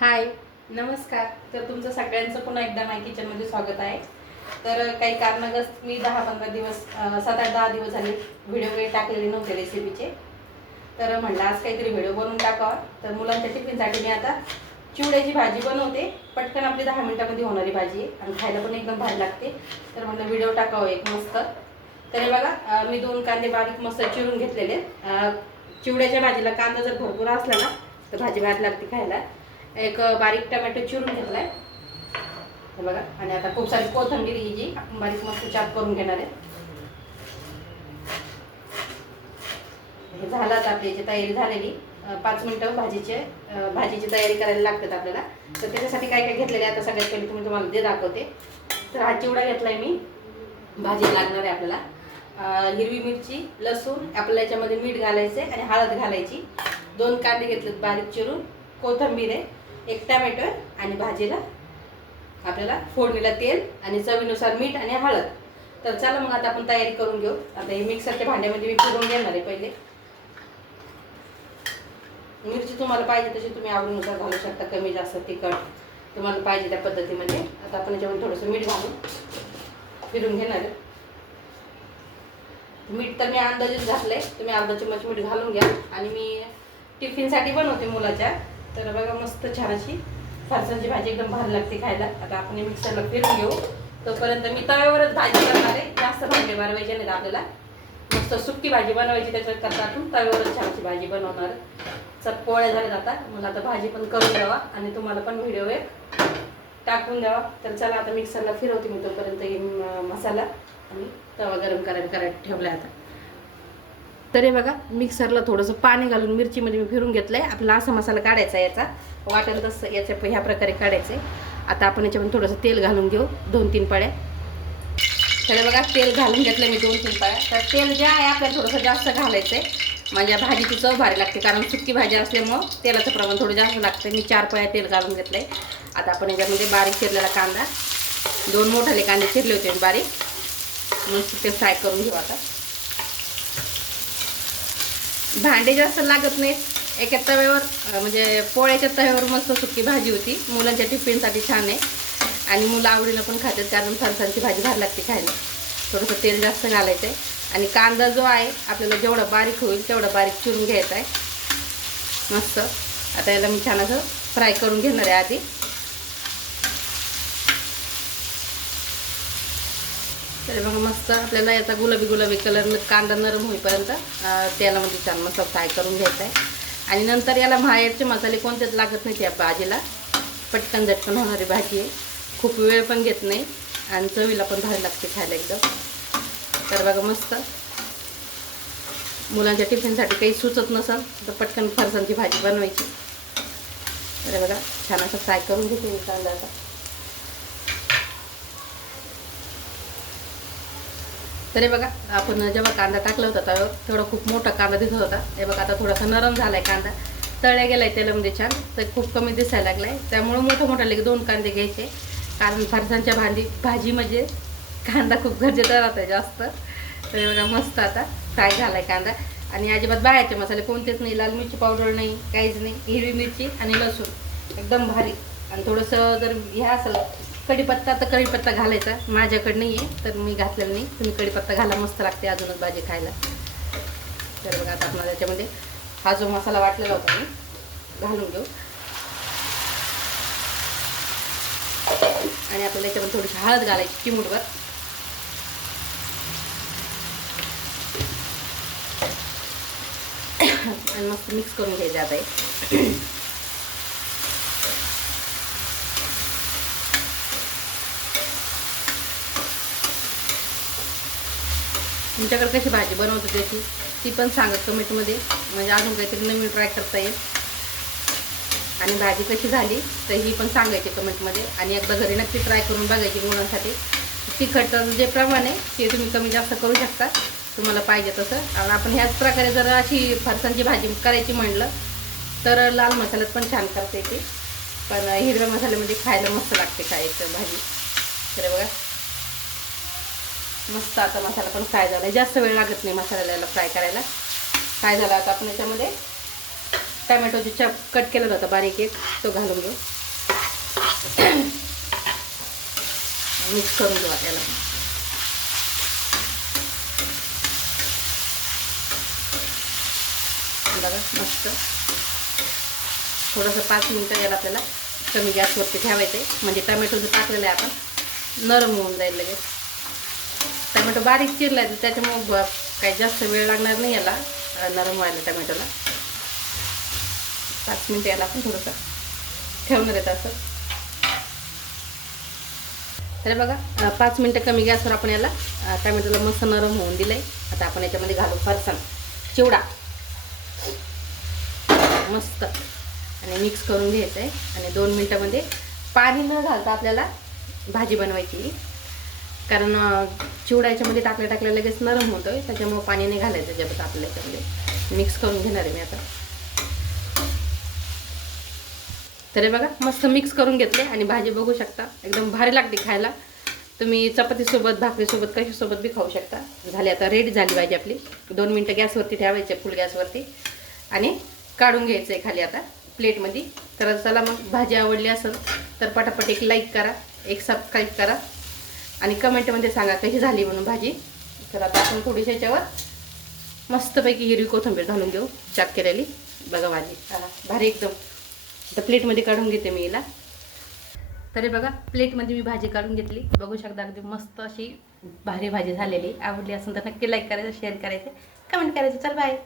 हाय नमस्कार. तर तुमचं सगळ्यांचं पुन्हा एकदा माय किचनमध्ये स्वागत आहे. तर काही कारणागत मी दहा पंधरा दिवस सात आठ दहा दिवस झाले व्हिडिओ वगैरे टाकलेले नव्हते रेसिपीचे तर म्हणलं आज काहीतरी व्हिडिओ बनवून टाकावा. तर मुलांच्या टिफिनसाठी मी आता चिवड्याची भाजी बनवते. पटकन आपली दहा मिनिटामध्ये होणारी भाजी आहे आणि खायला पण एकदम भारी लागते. तर म्हणलं व्हिडिओ टाकावं एक मस्त. तर हे बघा मी दोन कांदे बारीक मस्त चिरून घेतलेले आहेत. चिवड्याच्या भाजीला कांदा जर भरपूर असला ना तर भाजी भात लागते खायला. एक बारीक टमॅटो चिरून घेतलाय. हे बघा. आणि आता खूप सारी कोथिंबीर ही जी आपण बारीक मस्त चाप करून घेणार आहे. हे झालं आता आपली याची तयारी झालेली. पाच मिनटं भाजीचे भाजीची तयारी करायला लागतात आपल्याला. तर त्याच्यासाठी काय काय घेतलेले आहे आता सगळ्यात पहिले तुम्ही तुम्हाला ते दाखवते. तर हा चिवडा घेतलाय मी. भाजी लागणार आहे आपल्याला. हिरवी मिरची लसूण आपल्याला याच्यामध्ये मीठ घालायचे आणि हळद घालायची. दोन कांदे घेतलेत बारीक चिरून. कोथिंबीर आहे. एक टॅमॅटो आणि भाजीला आपल्याला फोडणीला तेल आणि चवीनुसार मीठ आणि हळद. तर चला मग आता आपण तयारी करून घेऊ. आता हे मिक्सरच्या भांड्यामध्ये मी फिरून घेणार आहे पहिले. मिरची तुम्हाला पाहिजे तशी तुम्ही आवडीनुसार घालू शकता. कमी जास्त तिखट तुम्हाला पाहिजे त्या पद्धतीमध्ये. आता आपण याच्यामध्ये थोडंसं मीठ घालून फिरून घेणार आहे. मीठ तर मी अंदाजेच घातलं आहे तुम्ही अर्धा चम्मच मीठ घालून घ्या. आणि मी टिफिनसाठी बनवते मुलाच्या. तर बघा मस्त छान अशी फरसांची भाजी एकदम भारी लागते खायला. आता आपण मिक्सरला फिरून घेऊ. तोपर्यंत मी तव्यावरच भाजी करणार आहे. जास्त भांडे बनवायचे नाही आपल्याला. मस्त सुकी भाजी बनवायची त्याच्याकरता आपण. तव्यावरच छानशी भाजी बनवणार. चल पोळ्या झाल्या जातात मला आता भाजी पण करून द्यावा आणि तुम्हाला पण व्हिडिओ एक टाकून द्यावा. तर चला आता मिक्सरला फिरवते मी तोपर्यंत मसाला. आणि तवा गरम करायला करायला ठेवला आता. तर हे बघा मिक्सरला थोडंसं पाणी घालून मिरचीमध्ये मी फिरून घेतलं आहे आपला असा मसाला काढायचा याचा. वाटेल तसं याच्या ह्या प्रकारे काढायचे. आता आपण याच्यामध्ये थोडंसं तेल घालून घेऊ दोन तीन पड्या तर बघा तेल घालून घेतलं मी दोन तीन पाळ्या. तर तेल जे आहे आपल्याला थोडंसं जास्त घालायचं आहे म्हणजे भाजीची चव भारी लागते कारण सुकी भाजी असल्यामुळं तेलाचं प्रमाण थोडं जास्त लागतं मी चार पाळ्या तेल घालून घेतलं आहे आता आपण याच्यामध्ये बारीक चिरलेला कांदा दोन मोठाले कांदे चिरले होते मी बारीक. मग ते फ्राय करून घेऊ आता. भांडे जास्त लागत नाहीत. एका तव्यावर म्हणजे पोळ्याच्या तव्यावर मस्त सुकी भाजी होती. मुलांच्या टिफिनसाठी छान आहे. आणि मुलं आवडीनं पण खातात कारण फरसांची भाजी भार लागते खायला. थोडंसं तेल जास्त घालायचं आहे. आणि कांदा जो आहे आपल्याला जेवढा बारीक होईल तेवढा बारीक चिरून घ्यायचा आहे. मस्त. आता याला मी छान असं फ्राय करून घेणार आहे आधी. तर मग मस्त आपल्याला याचा गुलाबी गुलाबी कलर कांदा नरम होईपर्यंत तेलामध्ये म्हणजे छान मस्त फ्राय करून घ्यायचा आहे आणि नंतर याला बाहेरचे मसाले कोणतेच लागत नाहीत या भाजीला. पटकन झटकन होणारी भाजी आहे. खूप वेळ पण घेत नाही आणि चवीला पण भारी लागते खायला एकदम. तर बघा मस्त. मुलांच्या टिफिनसाठी काही सुचत नसेल तर पटकन फरसांची भाजी बनवायची. तर बघा छान असं फ्राय करून घेते मी कांदा आता. तरी बघा आपण जेव्हा कांदा टाकला होता त्यावर तेवढा खूप मोठा कांदा दिसत होता. हे बघा आता थोडासा नरम झालाय कांदा. तळ्या गेलाय तेलामध्ये छान तर खूप कमी दिसायला लागलाय. त्यामुळं मोठं मोठा लगे दोन कांदे घ्यायचे. कारण फरसांच्या भाजी भाजी म्हणजे कांदा खूप गरजेचा राहतो जास्त. तर बघा मस्त आता फ्राय झालाय कांदा. आणि अजिबात बाहेरचे मसाले कोणतेच नाही. लाल मिरची पावडर नाही काहीच नाही. हिरवी मिरची आणि लसूण. एकदम भारी. आणि थोडंसं जर हे असेल कढीपत्ता तर कढीपत्ता घालायचा. माझ्याकडे नाही आहे तर मी घातलेला नाही. तुम्ही कढीपत्ता घाला मस्त लागते अजूनच भाजी खायला. तर बघा आता आपल्याला त्याच्यामध्ये हा जो मसाला वाटलेला होता मी घालून घेऊ. आणि आपल्याला याच्यामध्ये थोडीशी हळद घालायची चिमूटभर. आणि मस्त मिक्स करून घ्यायचं आता तुमच्याकडे कशी भाजी बनवतो त्याची ती पण सांगा कमेंटमध्ये. म्हणजे अजून काहीतरी नवीन ट्राय करता येईल. आणि भाजी कशी झाली तर ही पण सांगायची कमेंटमध्ये. आणि एकदा घरी नक्की ट्राय करून बघायची मुलांसाठी. तिखटचं जे प्रमाण आहे ते तुम्ही कमी जास्त करू शकता. तुम्हाला पाहिजे तसं. आणि आपण ह्याच प्रकारे जर अशी फरसांची भाजी करायची म्हणलं तर लाल मसाल्यात पण छान करता येते. पण हिरव्या मसाल्यामध्ये खायला मस्त लागते खायचं भाजी. तर बघा. मस्त आता मसाला पण फ्राय झाला जास्त वेळ लागत नाही मसाल्याला फ्राय करायला. फ्राय झाला आता आपण याच्यामध्ये टमॅटोची चप कट केलेला होता बारीक एक तो घालून घेऊ. मिक्स करून घेऊ त्याला बघा मस्त. थोडंसं पाच मिनटं याला आपल्याला कमी गॅसवरती ठेवायचं आहे म्हणजे टमॅटो जो टाकलेलं आहे आपण. नरम होऊन जाईल लगेच. टमॅटो बारीक चिरला आहे त्याच्यामुळे काही जास्त वेळ लागणार नाही याला. नरम व्हायला टमॅटोला. पाच मिनटं याला आपण थोडंसं ठेवणार आहे तसं. तर बघा पाच मिनटं कमी गॅसवर आपण याला टोमॅटोला टमॅटोला मस्त नरम होऊन दिलं आहे आता आपण याच्यामध्ये घालू फरसाण. चिवडा. मस्त. आणि मिक्स करून घ्यायचं आहे आणि दोन मिनटामध्ये पाणी न घालता आपल्याला भाजी बनवायची. कारण अं, चिवडा याच्यामध्ये टाकल्या टाकल्या लगेच नरम होतं आहे त्याच्यामुळे पाणी नाही घालायचं त्याच्यात आपल्या याच्यामध्ये. मिक्स करून घेणार आहे मी आता. तर बघा मस्त मिक्स करून घेतले आणि भाजी बघू शकता. एकदम भारी लागते खायला. तुम्ही चपातीसोबत भाकरीसोबत कशासोबत बी खाऊ शकता. झाली आता रेडी झाली पाहिजे आपली. दोन मिनटं गॅसवरती ठेवायचे फुल गॅसवरती. आणि काढून घ्यायचं आहे खाली आता प्लेटमध्ये. तर चला मग भाजी आवडली असेल तर पटापट एक लाईक करा एक सबस्क्राईब करा. आणि कमेंटमध्ये सांगा कशी झाली म्हणून भाजी. तर आता आपण थोडीशी याच्यावर मस्तपैकी हिरवी कोथिंबीर घालून देऊ चाक केलेली. बघा भाजी भारी एकदम. आता प्लेटमध्ये काढून घेते मी हिला. तरी बघा प्लेटमध्ये मी भाजी काढून घेतली. बघू शकता अगदी मस्त अशी भारी भाजी झालेली. आवडली असेल तर नक्की लाईक करायचं शेअर करायचं. कमेंट करायचं. चल बाय